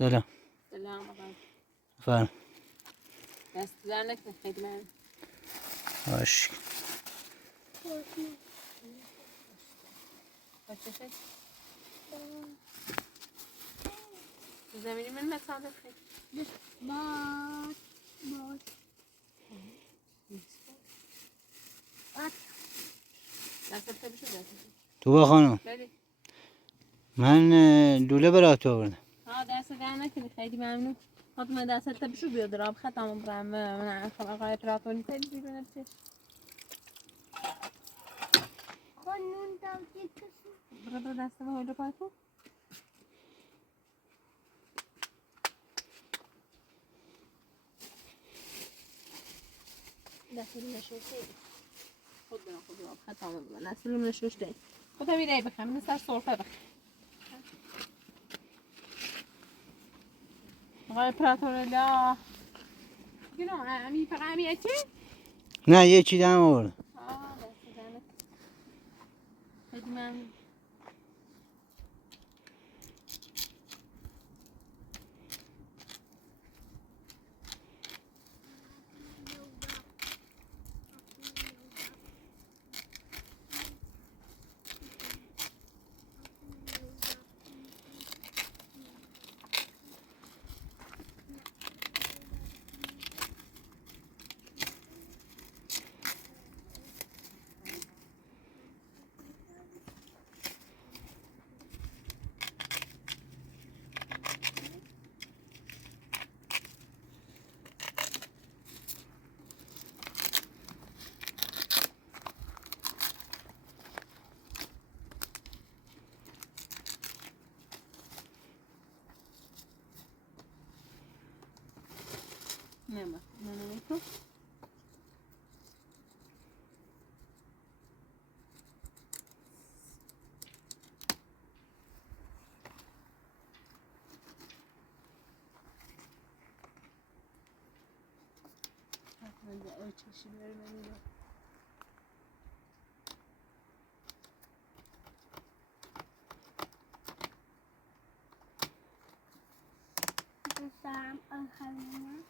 سلام. سلام آقا. فرم. دست در نکن خیلی من. باش. باشه. زمینی من نصادف خیلی. باش. دست بشه دست. تو با خانم. بله. من لوله برات آوردم. دست در نکنی خیلی ممنون. من دست بشه بیاد راب ختم برم من آقای پراتونی خیلی بیرون چه. خانون داوتی کسی. برو دست به هول پاتو. دستم نشسته. خود راب ختم برم. دستم نشسته. خودم میره بخم مثل سرفه بخم. آقای پراتورلا. گیرم امی فقط امی چی؟ نه یه چی دم آوردم. دست دهنت. خیلی ممنون. نه تو دوستم آخرین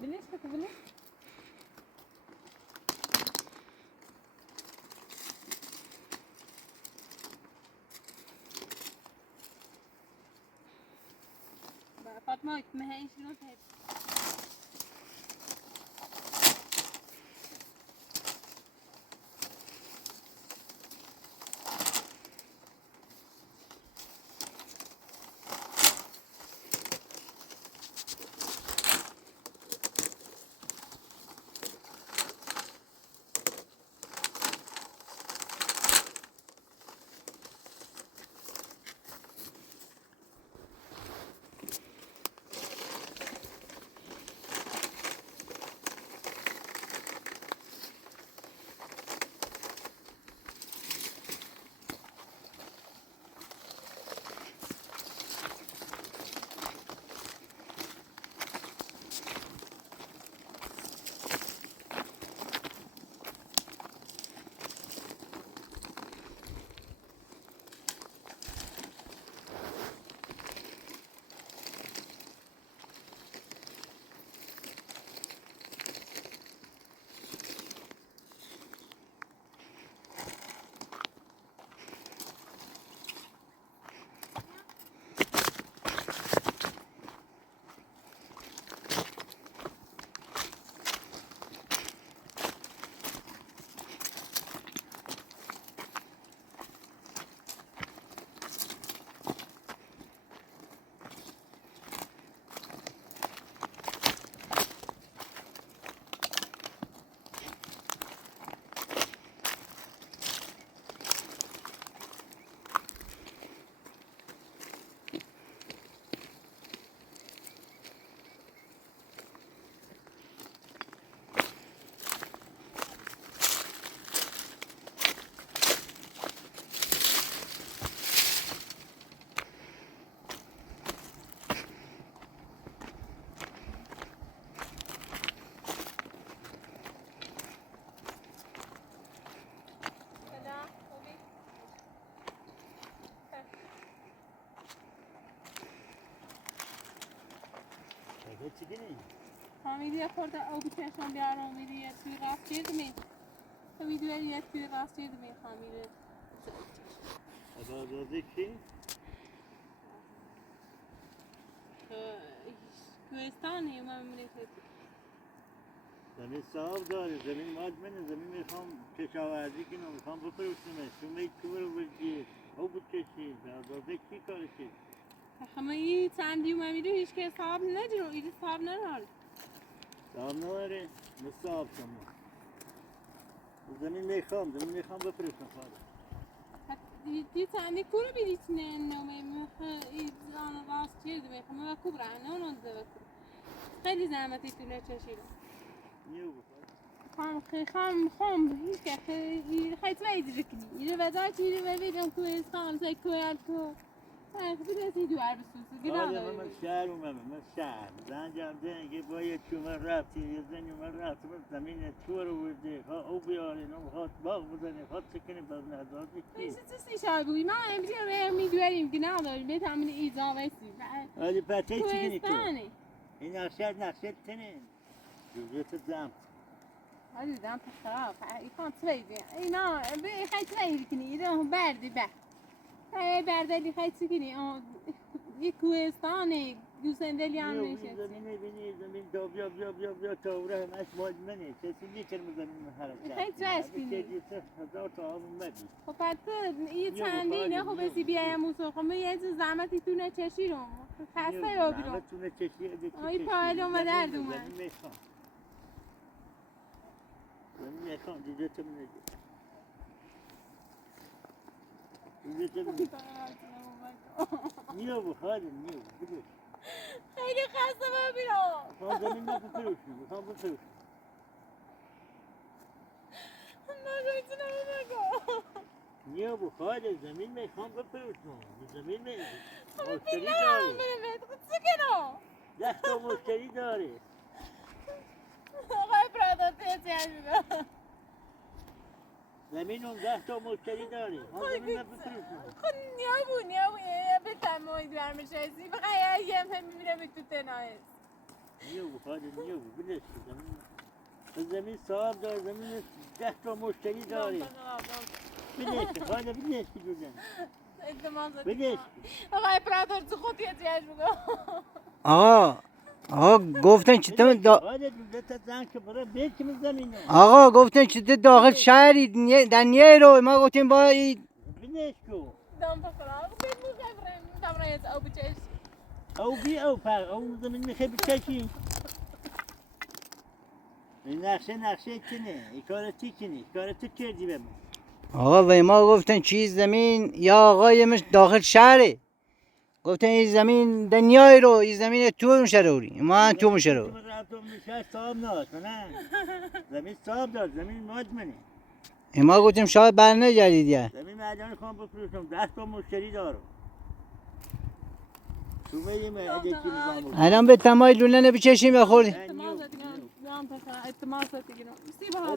بالنسبة لي فاطمة ما هي شنو هي چیکنی؟ خمیری یه خورده آبی کشم بیارم میری یه توی راست می خمیری یه توی راست می خمیره آزاده کی؟ کوهستانی ما می‌ریم زمین صاحب داره زمین مادمنه زمین میخوام کشاورزی کنم میخوام بفروشمش تو می تو رو بگیر او بود کشید آزاده کی کارشی؟ همه این چندی ما می‌ریم هیچ که حساب ندارم این حساب نداره صاحب نداره مصاحب شما زمین میخوام بفروشم خواهد دی چندی کورو بیدیش نه نومه این آن راست کرده میخوام و کوبرا نه اون دو خیلی زحمتی طول کشیدم نیو بخواد خام هیچ که خیلی ویدی کنی اینو وضعیت اینو ببینم کوهستان کو خیلی رسید دوار بسوسو گرانه من شهر من شهر زنجم دنگه باید چومه رفتی یه زنی من رفتی من زمین تو رو برده او بیاره نو خواهد باغ بزنه خواهد سکنه باز نزادی کی چیزی شاید بودی ما امروز میدواریم که نداریم بتمنی ایزا ویسی ولی بچه چی کنی تو؟ کوهستانی این نقشه تنه جوزیت زم هذا دام خراب يكون تفيدي اي نا خايت تفيدي كني راهم باردي با هاي باردة اللي خايت سكني يكويستاني دوسن دلي عم نشت زمین دو بیا توره همش مادمنه کسی میتونه زمین حرکت خايت واش كني هزار تا آب اومدی خب بعد یه چندی نه خب بسی بیایم موسو خب یه زحمتی تو نچشیرم خسته یا بیرم زحمتونه چشیه آی پایل اومد درد اومد زمین میخوام دیده تو منگی نیو بخواهد نیو بگو خیلی خسته با بیرم میخوام زمین نفروشم میخوام بفروشم نگو نیو بخواهد زمین میخوام بفروشم زمین خب مشتری بینا داره برمت خود سکنو 10 تا مشتری داره آقای برادر تیزی زمین اون 10 تا مشتری داره ما زمین نفروشم خود نیابو یه بتن محیط برمشایزی فقط یه هم میبینم تو تنایز نیو بخواهد نیو بلش زمین صاحب داره زمین 10 تا مشتری داره بلش خواهد بلش که جوزن بلش آقای برادر تو خود تیزیش بگو آقا گفتن چی تو خواهد جوزن زن که برای بیچم زمین آقا گفتن چی تو داخل شهری در نیه رو ما گفتیم با این بلش کو دام بخورم بگو خبرم دام رایت او بچش او بی او پر او زمین میخوای بچشی این نقشه کنه این کار تی کنی کار تو کردی به من آقا و ما گفتن چیز زمین یا آقای مش داخل شهره گفتن این زمین دنیای رو این زمین تو مشروری ما تو مشرو من رفتم نشست صاحب نداشت نه زمین صاحب داشت زمین مادمنه ما گفتیم شاید بر نگردید یا زمین مردم خواهم بفروشم 10 تا مشتری دارم تو میدیم اگه چی میزام الان به تمای لونه بچشیم یا خوردیم التماسات يقولون سيبها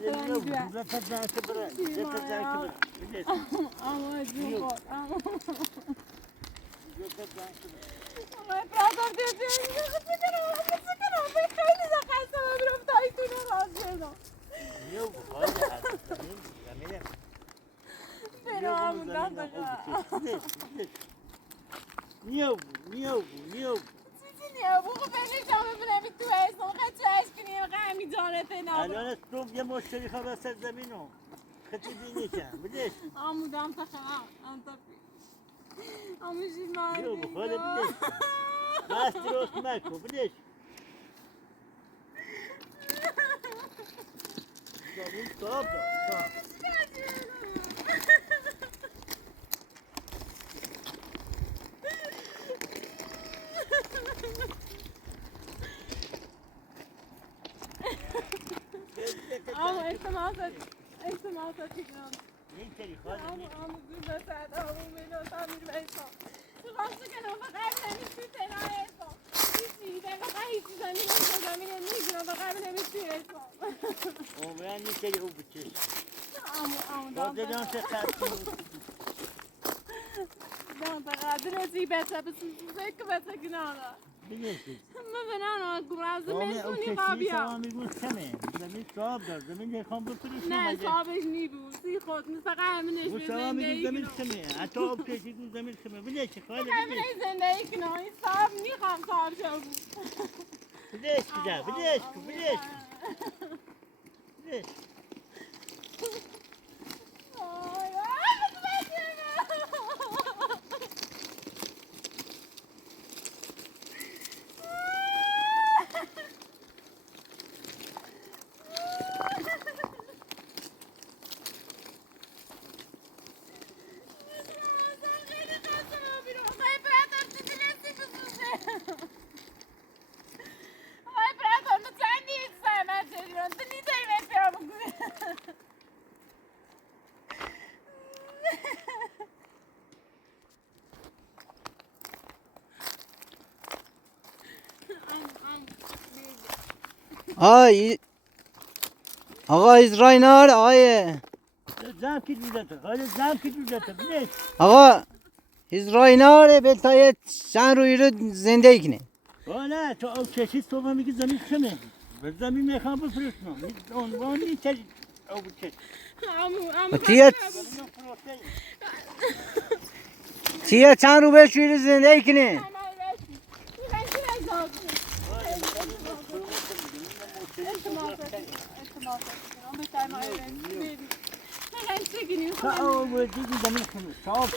هذا ما برادر نیو يا ابو خفيف جامع بنامي تو اسمه قد تعيش كني غامي جانتنا الان تو یه مشتری خواه بسر زمینو خطی بینیشم بدش عمو دام تخوا انت عمو جمال نیو بخواد بدش بس درست مکو بدش زمین صاحب دار عمو التماسات يقولون این تری خواهد عمو زود بسعد عمو منو تعمل بيتهم خاصة كانوا فقط نمشي تنايتهم يسيدا فقط يسيداني زمین میگیرم فقط نمی‌شیرم. عمران نیستی او بچش. عمو داده دان چه خاطر. دان فقط رزی بسه بس زیک بسه کنارا. بنشین. من بنام گراز آمه او مسونی کسی قابیا شما میگوش کمه. زمین صاحب دار. زمین نخوام بفروش نه صاحبش نی بود سی خود فقط همینش و به شما میگوش زندگی زمین کنم کمه. حتی او کسی گوش زمین کمه. بنشین خاله همینش بنشین. زندگی کنم این صاحب نیخوام صاحب شو بود بنشین جا بنشین بنشین. بنشین. آی آقا اسرائیل آقای زم کی دوزته. خاله زم کی دوزته. بنشین. آقا اسرائیل بلتای چند روی رو زندگی کنه نه تو او کسی تو میگی زمین کمه. به زمین میخوام بفروشم. عنوان نیست او کسی. تیه زمین فروشه. تیه چند رو بهش روی رو زندگی کنه تا او دیگه زمین کمه. صاحب شد.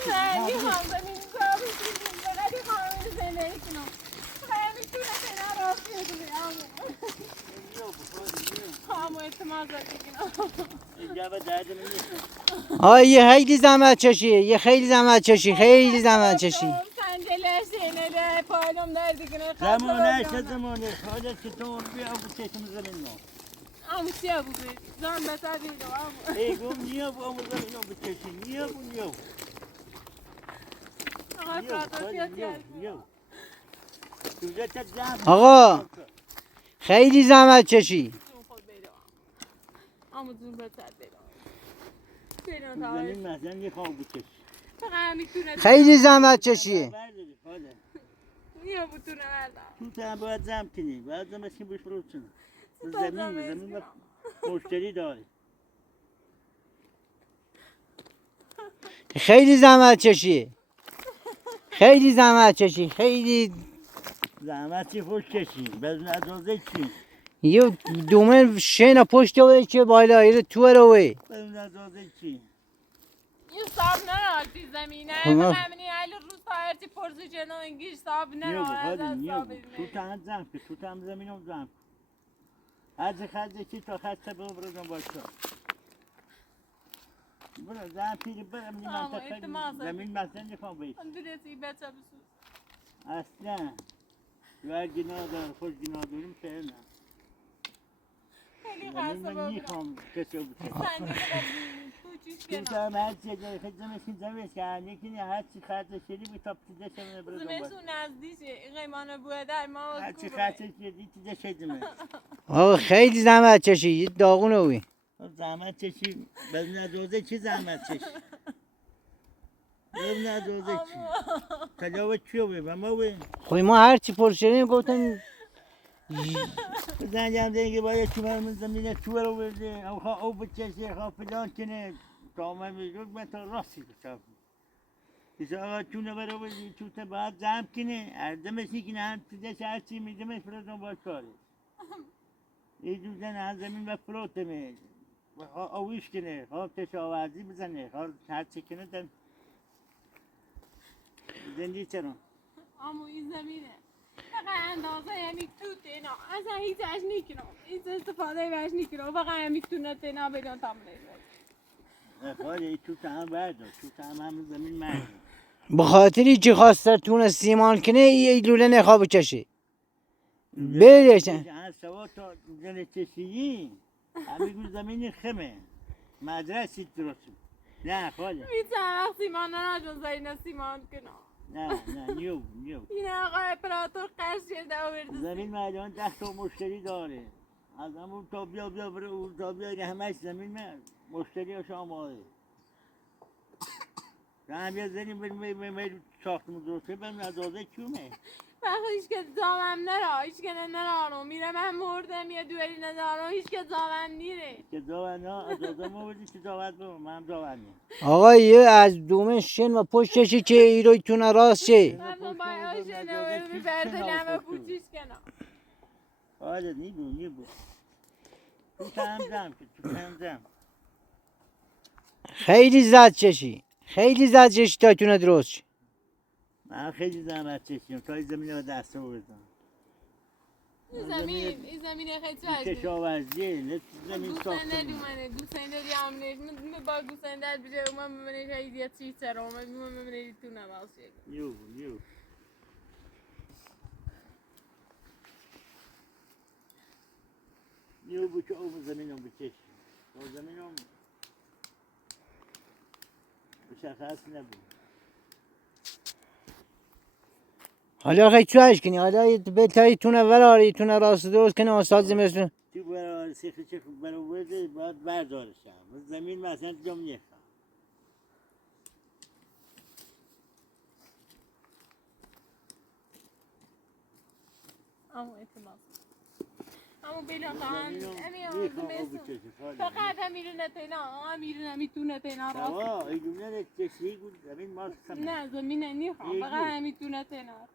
اینجا به درد من نیست. آی یه خیلی زحمت چشی یه خیلی زحمت چشی خیلی زحمت چشی زمانه چه زمانه. خاله که تو بیا او چشم زمین نو. Ama şey bu be. Zan beter değil ama. ایگم نیا bu ama زمین نو بچشی. نیا bu نیا. Ama نیا fiyatı خاله fiyat نیا yer. نیا. دوزته زم. آقا خیلی زحمت چشی Zun koy beyler. Ama zun beter değil. Senin زمین tavır. مثلا میخوام بچشی. Fakat میتونه. خیلی زحمت چشی برداری خاله. Niye bu tür nerede? تو هم باید زم کنی. باید زمش کنی بفروشن. زمین مشتری داری. خیلی زحمت چشی خیلی زحمت چشی خیلی زحمتی خوش کشی. بدون اجازه چی؟ یه دومن شینا پشت وی که بالا ایره تو رو وی بدون اجازه چی؟ Yüz sahip ne aldı zemine? Tamam. Fakat emni eli Rus tayarcı porzu ceno İngiliz sahip ne نیا aldı? خاله نیا Sahip تو ne? هم زم که تو هم زمین رو زم. از خرج چی تا خرج ببرم باشه. برو زم پیری برم نیم Ama منطقه ihtimal زمین مثلا میخوام بید. Andresi beter bir اصلا و گناه دار خوش گناه داریم که نه. Heli زمین kalsa من böyle. میخوام کسی رو بکنم. Sen de bu çiş تو gena. هم هر چی جای خود زمین زمین که یکی هر چی خرج شدی به تاپ تیزه شده برو Kızım en باشه. son nazdice. این قیمانه bu eder ma هر az چی kubra. خرج شدی تیزه شدی. آقا خیلی زحمت چشی یه داغون وی زحمت چشی بدون اجازه چی زحمت چشی بدون اجازه چی تجاوز چیو بی و ما بی خوی ما هر چی پرشدیم گفتن بزن جمع دیگه باید چوبر من زمینه چوبر رو بده او خواه او بچشه خواه فلان کنه تا من بگود من تا راستی بساب ایسا آقا چونه برو بده چوته باید زم کنه اردمش نکنه هم تیزش هرچی میدمش فرستم باید کاره یه جوزن هم زمین و فروته می اویش کنه خواه کشاورزی بزنه خواه هرچی کنه دن زندگی چرا Ama izlemine. Fakat اندازه یعنی تو تینا. اصلا هیچ اش نیکنم. هیچ استفاده بهش نیکنم. فقط همی تونه تینا بدون تمرین. خواهی تو هم بردار تو هم زمین مرد به خاطری که خواسته تونه سیمان کنه یه لوله نخواب چشی بریشن از سوا تا زن چشیی همی زمین خمه مدرسی درست نه خواهی میتونم وقت سیمان نراجون زینا سیمان کنم. نه نیو این آقا اپراتور قرش کرده آورده. زمین مردان 10 تا مشتری داره از همون تا بیا بره اون تا بیا همش زمین مشتری هاش آماده هم یه زنی بریم ساختمون درسته بریم ازازه کیومه و هیچ که زامم نرا هیچ که نرارم میره من مردم یه دوری ندارم هیچ که زامم نیره که داون ها اجازه بودی که داون برم من داون نیم آقا یه از دومه شن و پشتشی که ایروی تونه راست شه من باید شنوه میبرده نمه پوچیش کنم آره نیبو تو تمزم که تو تمزم خیلی زد چشی خیلی زد چشی تا تونه درست شه من خیلی زحمت چشیم تا این زمین رو دسته بزنم این زمین خیلی این کشاورزیه نه زمین گوسنده ساخته دومنه گوسنده دیامنش من با گوسنده بشه اومم ببینه خیلی یه چیز سر اومم ببینه تو نباشه یو بو که اون زمین رو بکشیم اون زمین رو مشخص نبود حالا خیلی چوهش کنی حالا بهتری تونه وراری تونه راست درست کنی استاد زمستون تو برای سیخی چه خوب برای ورده باید بردارشم زمین مثلا جام نیستم اما اعتماد اما بیلان فقط هم میرونه تینا میرونه میتونه تینا راست آه ایدونه رکتشی بود زمین ماست نه زمین نیخوام فقط هم میتونه تینا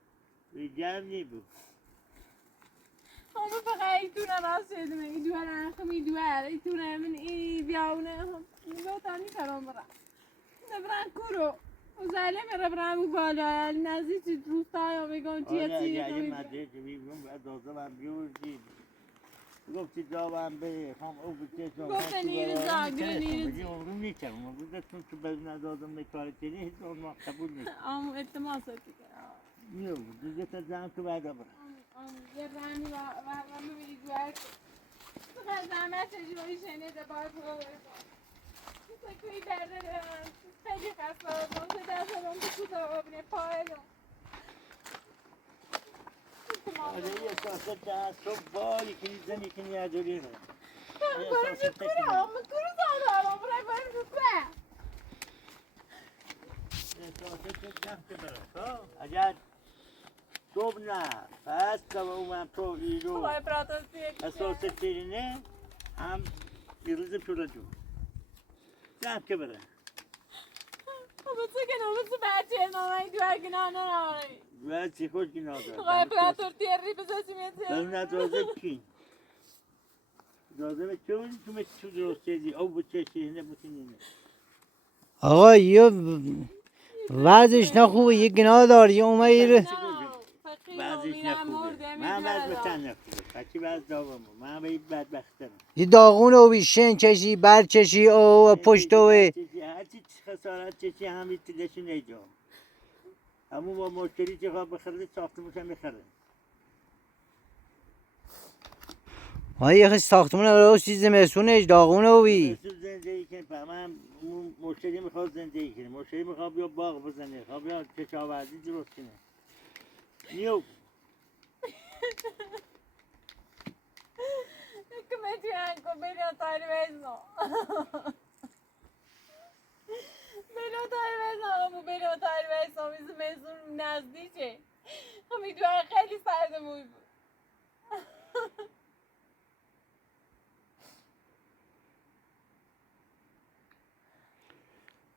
گرم نی بود اما فقط ایتونه راست شده من ایدوار انخم ایدوار ایتونه من ای بیاونه نگاه تانی کرام برم نبرن کرو وزاله میره برم بالا نزدیک روستای و بگم چیه اگه مدرک میگم باید دازه من بیوردی گفتی جوابم به هم او بکشم گفته نیرزا بگیم اون نیچم اما بودتون تو بز ندادم به کار کنی هیچ اون ما قبول نیست اما اعتماد سرتی نیو دیگه تا زن تو بعد برم یه رمی و میبینی دوار تو زحمت چجوری شنیده باید رو سکوی برده خیلی خسته آدم تو دست آدم تو کود آبینه پای دم آره یه ساسه دست تو باری کنی زنی کنی ادوری رو برای میکنم میکنم دارم برای میکنم یه ساسه تو دست برم اگر صبح نه پس که اومم تو ایرو خواهی پراتسیه اساس تیرینه هم یروزم شده جو دم که بره خب تو که نومت بچه نامه دوار گناه نراری باید چی خوش گناه دارم خواهی پراتور تیری بزاسی میتی دارم ندازه کی دازه به چون تو می تو درست چیزی او بچه شیرینه بوتینه آقا یه وضعش نخوبه یه گناه دار یه اومه ایره بعضیش نخوبه من بعض بتن نخوبه بچه بعض داغمه من به این بدبختم یه داغون او بی شن چشی بر چشی او پشت اوه هرچی خسارت چشی همی تیدشی نیجام همون با مشتری چه خواه بخرده ساختموش هم بخره های یه خیلی ساختمون رو چیز زمستونش داغون او بی مثل زندگی کن فهمم اون مشتری میخواد زندگی کنه مشتری میخواد بیا باغ بزنه خواه بیا کشاورزی درست کنه نیو come ti anche bene tale vezo bene tale vezo میزون نزدیکه امیدوارم خیلی سردمون بود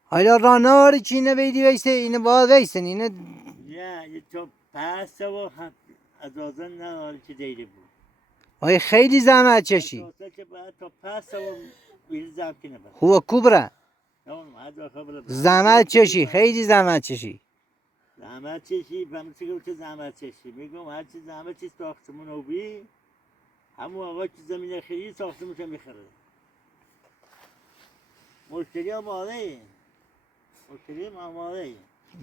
حالا رانار چی اینه بیدی ویسته اینه باید ویستن اینه نه یه تو پس و از آزان نه چه دیره بود های خیلی زحمت چشی اساسا که باید تا پس و بیرزم کنه بود خوبه کوبره اون هر خبر زحمت چشی خیلی زحمت چشی زحمت چشی فهمت که زحمت چشی میگم هر چی زحمت چی ساختمون رو بی همون آقا که زمین خیلی ساختمونش هم میخره مشتری هم آره مشتری هم آره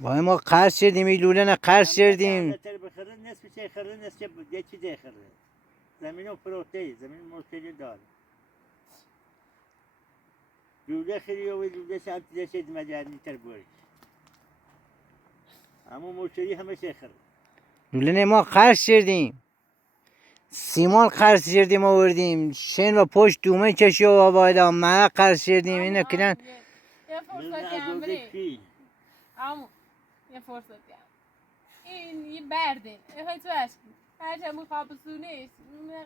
وای ما قرض شدیم این لوله نه قرض شدیم بخره نصف چه خره نصف یه چی ده خره زمین رو فروخته زمین مشتری داره لوله خیلی و لوله شب دیده شد مجرنی تر بوری اما مشتری همه چه خره لوله نه ما قرض شدیم سیمان قرض شدیم آوردیم شن و پشت دومه چشی و آبایده ما قرض شدیم اینه کنن یه فرصتی هم بری یه فرصتی هم این یه برده خیلی تو عشق هرچه همون خواب سونه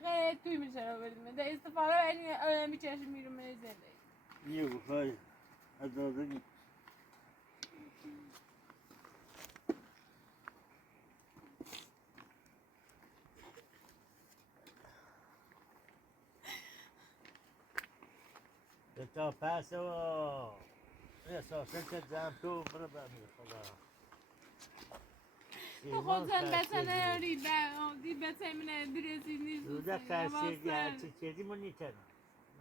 غیر توی میشه رو بدیم ده استفاده برین آدمی چشم میرون من زنده نیو بخوای از آزادی تا پس و احساسه که جمع تو برو بمیر خدا خودم بسه نیاری دی بسه منه برسی نیست روزه خرسیگی هرچی چیزی من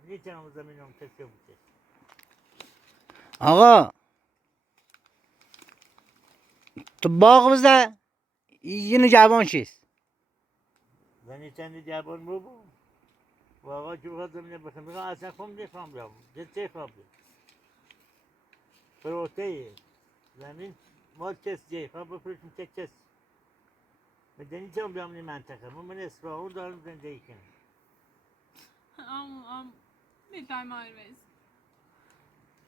نیتنم زمینم کسی بوده آقا تو باغ بزده اینو جوان چیست زنی چند جوان ببو و آقا که بخواد زمینه بخوام میگم اصلا خون نخوام بیام چه خواب بیام پروتئین زمین مال کس جای خواب بفروشیم چه کس مدنی چه بیام این منطقه من اسرائیل دارم زندگی کنم میتونم مال بس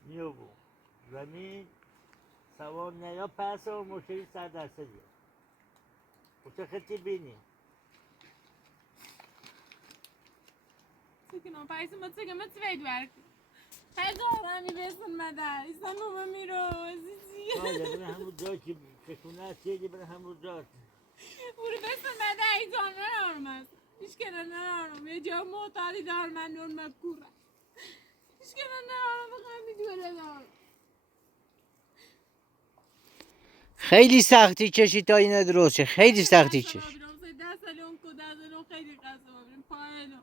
نیو بو زمین سوار نیا پس و مشتری 100% خب چه خطی بینی سکنم پاییز ما سکنم سوید ورک هزار همی بسن مدر ایسان نومه میرو عزیزی برای همون جا که شکونه هست چیزی برای همون جا برو بسن مدر ایسان نرارم هست هیچ کنه نرارم یه جا معتادی دار من نون مکوره هیچ کنه نرارم بخوام میجوره دارم خیلی سختی کشی تا این درست شه خیلی سختی کش 10 سالی اون کده از اون خیلی قصه بابریم پایلو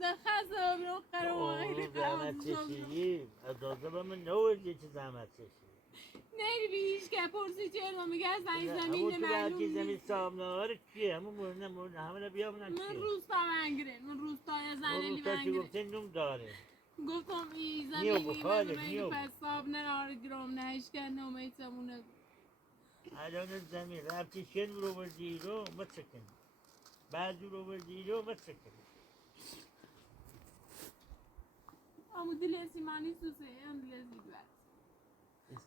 ده خسته بابریم قرار خیلی زحمت چشیدیم از دازه با من نوردی چه زحمت چشیدیم نری بی هیچ که پرسی چه علمه میگه از این زمین همون تو معلوم برکی زمین نیست صاحب نهاره کیه همون مورنه همه بیامونن من کیه روستا منگره من روستای زنلی روستا چی منگره گفته نوم داره گفتم این نیو زمینی بخاله، من نیو. بگه پس صاحب نراره گرام نهش کنه و میتمونه الان زمین رفتی شن رو بردی رو متسکن بعد رو بردی رو متسکن اما دل سیمانی سوسه هم دل زیدوه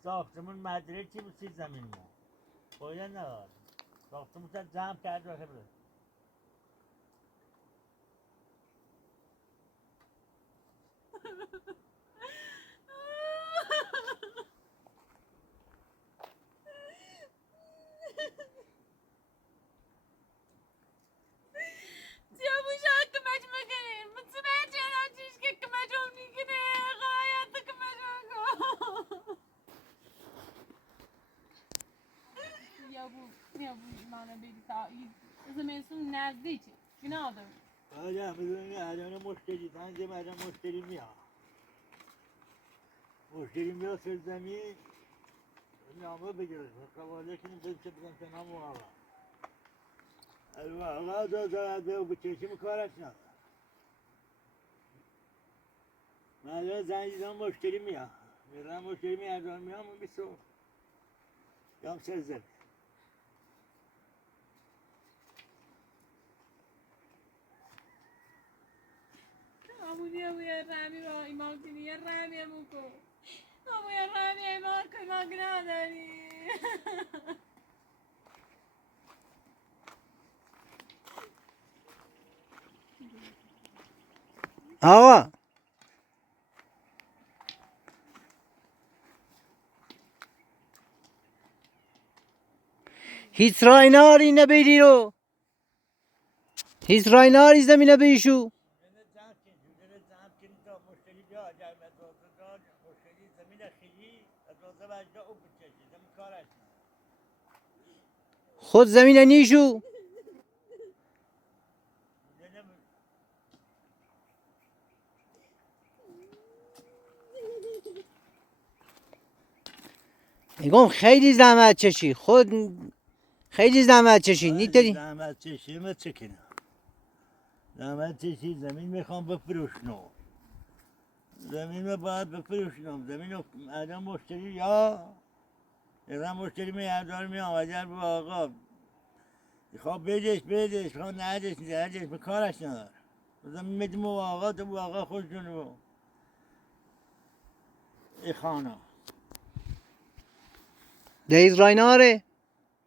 ساختمون مدره چی بسید زمین ما باید نداره ساختمون تا جمع کرد و خبره Yapacak kımaçmakanı. Mutsume çeyrek çişke kımaç olmayıkine. Hayatta kımaç olmayıkine. Ya bu bana bir ta زمستون نزدیکه اینا آدم آدم میدونی الان مشتری تنگ الان مشتری میاد مشتری میاد سر زمین نامه بگیره قواله کنیم بچه بگم که نام آقا آقا دازه به بچشیم کارش نداره من الان زنگ دیدم مشتری میاد میرم مشتری میاد میام بیسو یام سر زمین Amunia voy rami va immagini rami amuko. Amunia rami immagini immaginadari. آقا هیچ رای ناری نبیری رو هیچ رای ناری زمینه بیشو خود زمینه نیشو میگم خیلی زحمت چشی خود خیلی زحمت چشی نیتری زحمت چشیمه چکنه زحمت چشی زمین میخوام بفروشنم زمین رو باید بفروشنم زمین رو الان مشتری یا الان مشتری میادار میام اگر به آقا خواه بدش خواه ندش به کارش ندار زمین میدیم و آقا تو با آقا خوش جونو ای خانه دیز رای ناره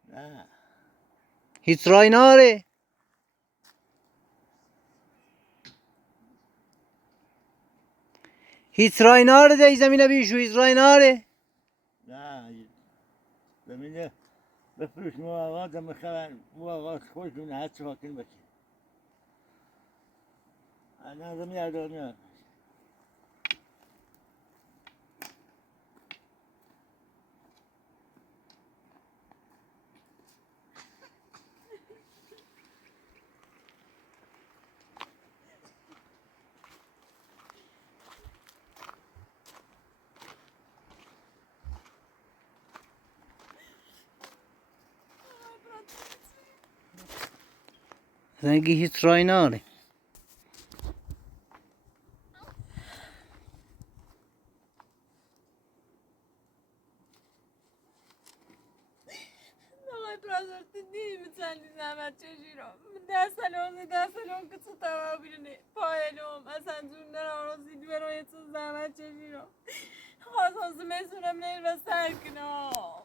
نه هیچ رای ناره هیچ رای ناره ده زمین بیشو هیچ رای ناره نه زمینه بفروش مواقعات هم خبر مواقعات خودشون هر چه حاکم باشه نه زمین اردار میاد زنگی هیچ رای ناره آقای پرازورتی نمی‌تونی زحمت چشی رو دست سالون که تو تمام بیرونه پایلوم اصلا جون نرم رسید برای تو زحمت چشی رو خواستم میسونم نیل و سر کنم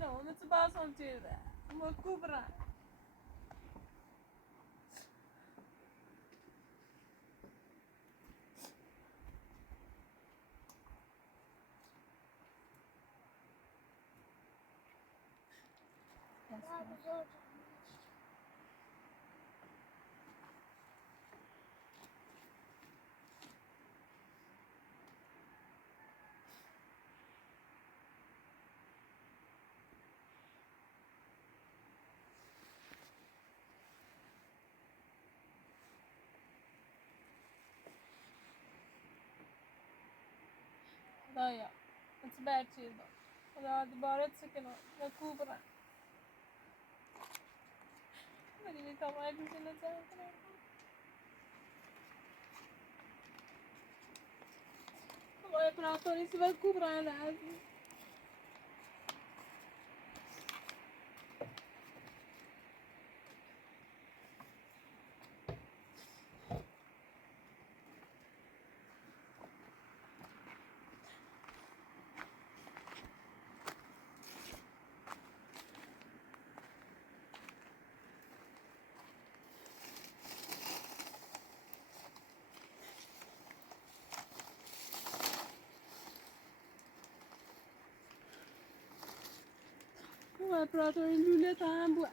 نه متو باسم چیزه مکبرم خدایا متو بر چیزه خدا دوباره سکنم مکبرم ولی میتونم اگه چیزی نزنم آقای پراتوری سی باید کوبران لازم آقای پراتوری لوله تا هم بود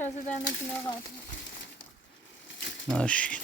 دست دمتون آقا ماشی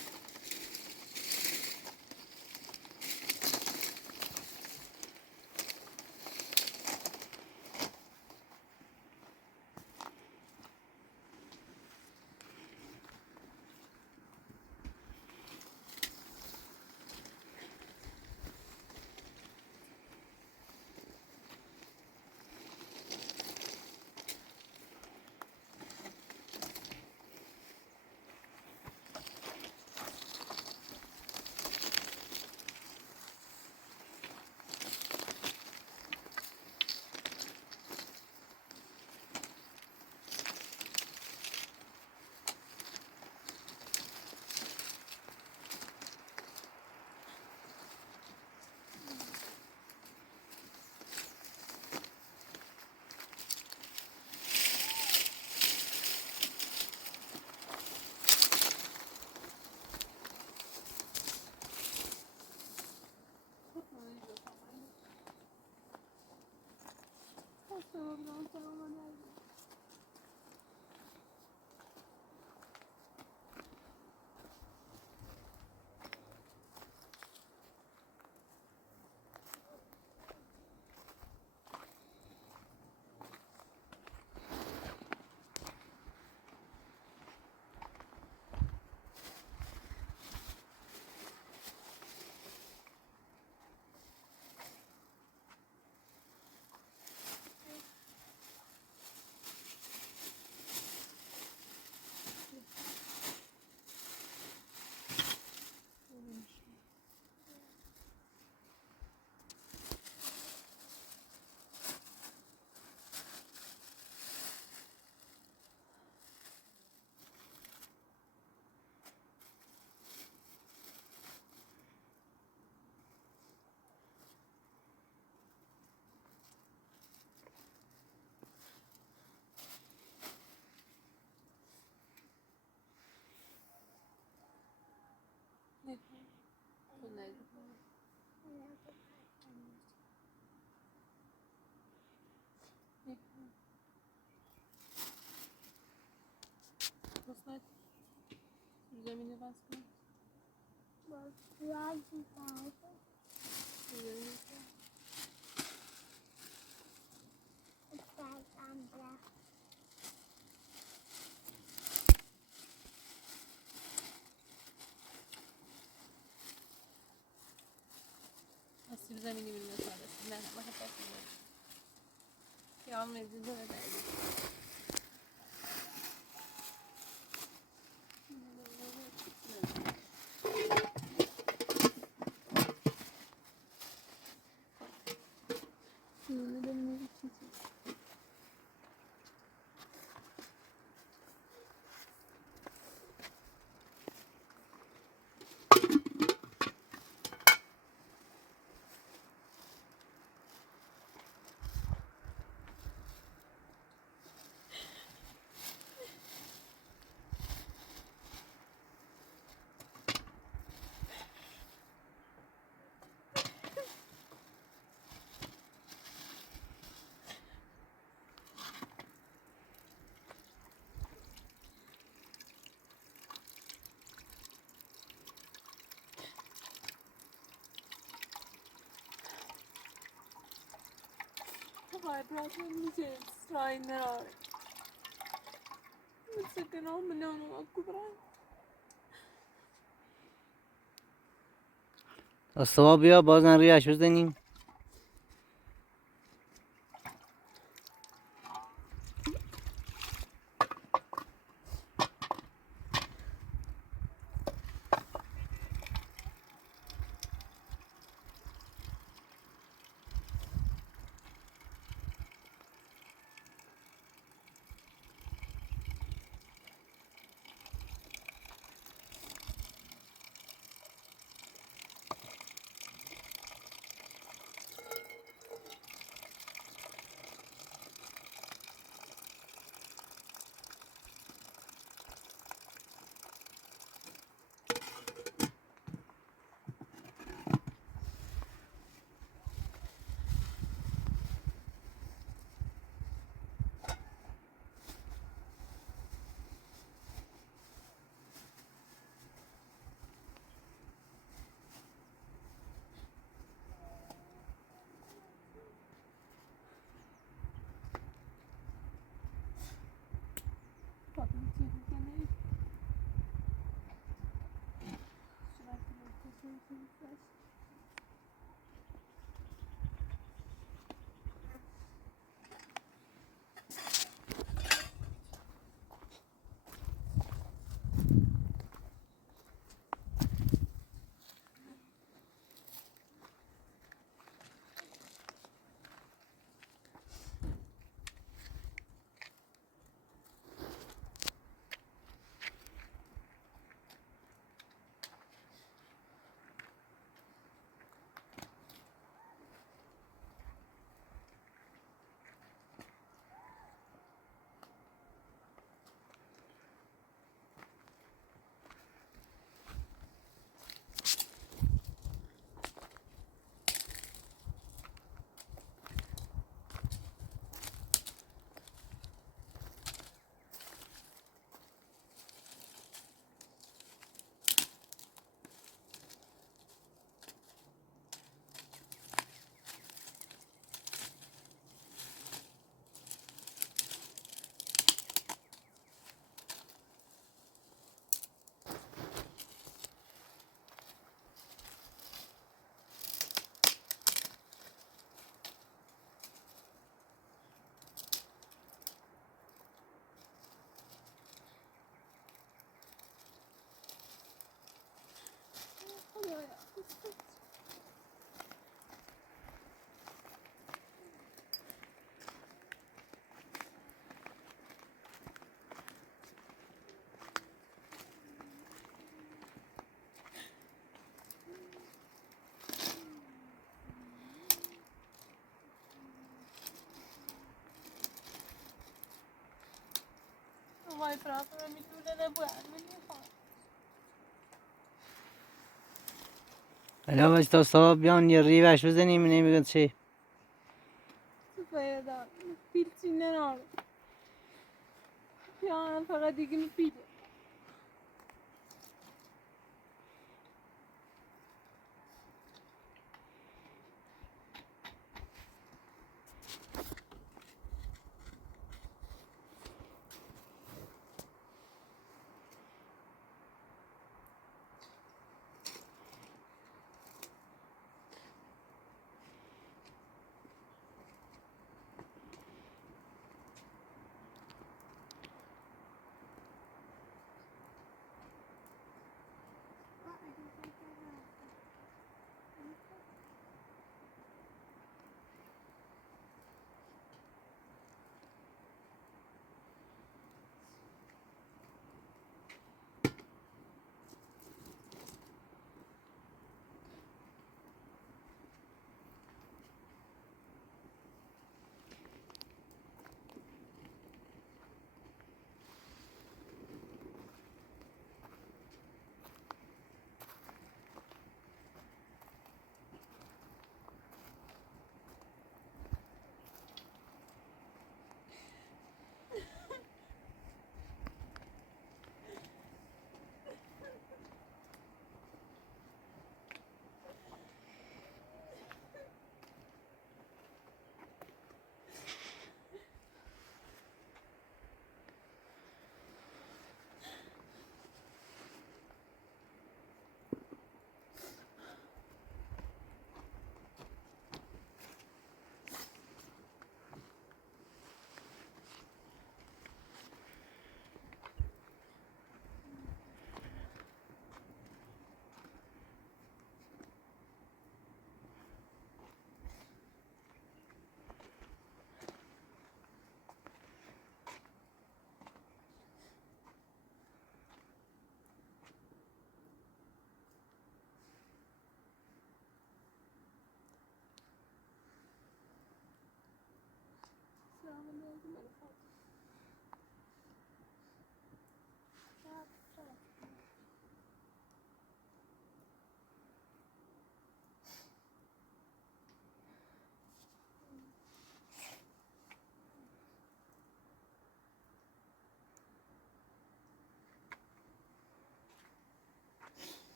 قسمت زمینی بس کن. باز رازی کرده. بازم برم. اسیر زمینی بیرون ساده. نه ما حتی یا میزی داره داری. Vibrator میشه strainer آره. مسکن هم منو اکو برای. استوا بیا بازن ریش بزنیم. افراط رو میدونه نبود میخوام حالا باش تا صاحب بیان یه ریوش بزنیم نمیگن چی تو پیدا پیل چینه نارو پیانم فقط دیگه پیله